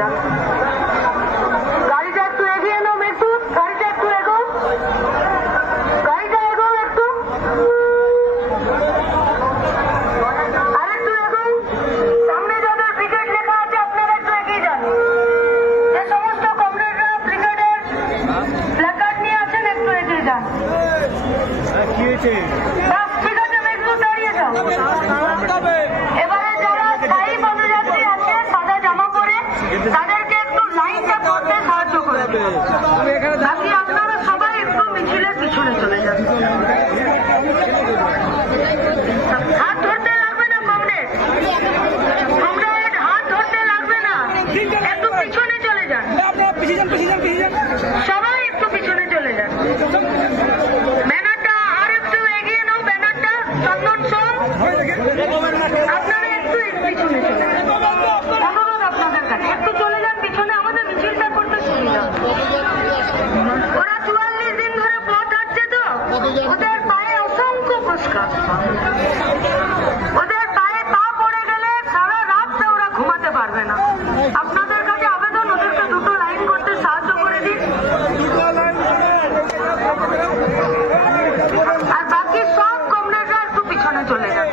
যান। গাড়িটা একটু এগিয়ে নাও, একটু গাড়িটা একটু এগো, গাড়িটা এগো একটু, আরেকটু এগো। সামনে যাদের ব্রিগেড লেখা আছে আপনারা একটু এগিয়ে যান। যে সমস্ত কমরেডরা ব্রিগেডের প্ল্যাকার্ড নিয়ে আছেন একটু এগিয়ে যান। ঠিক আছে, একটু দাঁড়িয়ে যাও। এবারে যারা স্থায়ী পদযাত্রী আছে সাদা জামা পরে তাদেরকে একটু লাইনটা করতে সাহায্য করে দিন। বাকি আপনারা সবাই একটু মিছিলের পিছনে চলে যান। হাত ধরতে লাগবে না কমরেড, কমরেড হাত ধরতে লাগবে না, একটু পিছনে চলে যান, সবাই একটু পিছনে চলে যান। ব্যানারটা আর একটু এগিয়ে নাও, ব্যানারটা চন্দন সোম আপনারা একটু পিছনে চলে যান। অনুরোধ আপনাদের কাছে একটু চলে যান পিছনে, আমাদের মিছিলটা করতে সুবিধা। ওরা 44 দিন ধরে পথ হাঁটছে তো ওদের পায়ে অসংখ্য পুরস্কার, ওদের পায়ে পা পড়ে গেলে সারা রাত ওরা ঘুমাতে পারবে না। আপনাদের কাছে আবেদন ওদেরকে দুটো লাইন করতে সাহায্য করে দিন। আর বাকি সব কমরেডরা একটু পিছনে চলে যান।